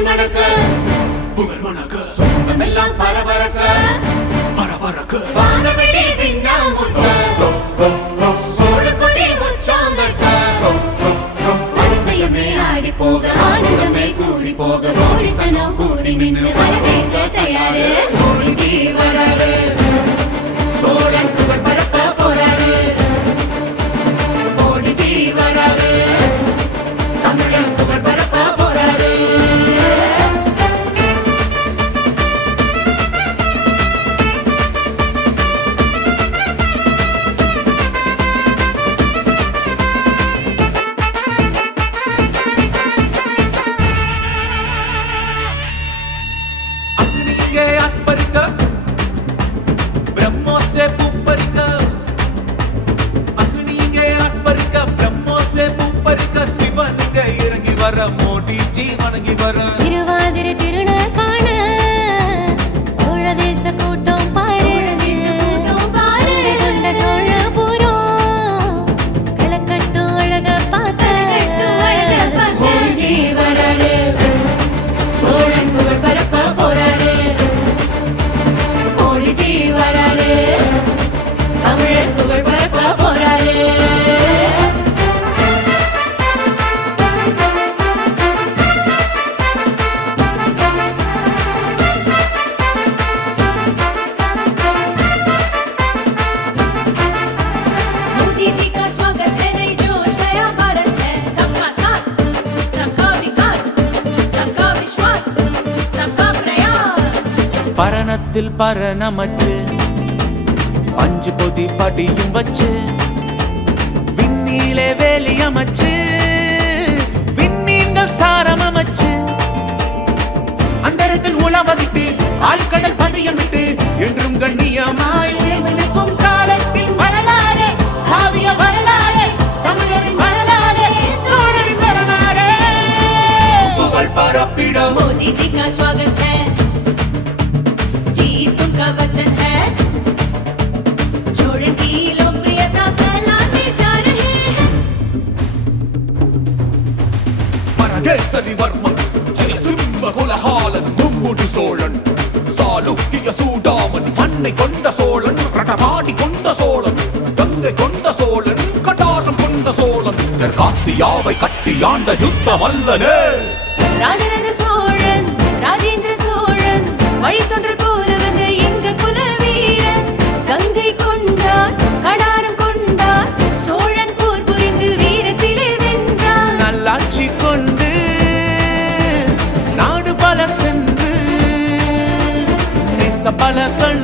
புகழ் மணக்க புகழ் மணக்க சொந்தமெல்லாம் பரபரக்க பரபரக்க வானவெடி விண்ணா முட்ட சோழக்குடி உச்சம் நட்ட அதிசயமே ஆடி போக ஆனந்தமே கூடி போக கோடி சனம் கூடி நின்று வரவேற்க தயாரு கூடி ஜீவராரு சோழன் புகழ் பரப்ப போறாரு கோடி ஜீவராரு தமிழன் புகழ் பரப்ப போறாரு மோடி ஜீவனகி வர திருவாதிரை திருநாள் காண சோழ தேச கூட்டம் பாரு கொண்ட சோழபுரம் கலக்கட்டும் அழக பார்க்க ஜீவராரு சோழன் புகழ் பரப்ப போறாரு கோடி ஜீவராரு தமிழன் புகழ் பரப்ப போறாரு பரணத்தில் பரணமச்சு பஞ்சு பொதி படியும் வச்சு விண்ணிலே வேலி அமைச்சு விண்மீன்கள் சாரம் அமைச்சு அந்தரத்தில் உளவதித்து ஆழ்கடல் பதியம் விட்டு என்றும் கண்ணியமாய் நிற்கும் காலத்தின் வரலாறு காவிய வரலாறு தமிழரின் வரலாறு சோழரின் வரலாறு புகழ் பரப்பிடம் मोदी जी का स्वागत है जीत उनका वचन है जोड़न की लोकप्रियता फैलाने जा रहे हैं மரகேசரி வர்மன் ஜெயசிம்ம குலஹாலன் மும்முடி சோழன் சாளுக்கிய சூடாமன் மண்ணை கொண்ட சோழன் ரட்டபாடி கொண்ட சோழன் கங்கை கொண்ட சோழன் கடாரம் கொண்ட சோழன் தெற்காசியாவை கட்டி ஆண்ட யுத்தம் அல்லனே ராஜராஜ சோழன் ராஜேந்திர சோழன் வழித்தொன்றல் போல வந்து எங்க குல வீரன் கங்கை கொண்டார் கடாரம் கொண்டார் சோழன் போர் புரிந்து வீரத்திலே வென்றார் நல்லாட்சி கொண்டு நாடு பல சென்று நேச பல கண்டு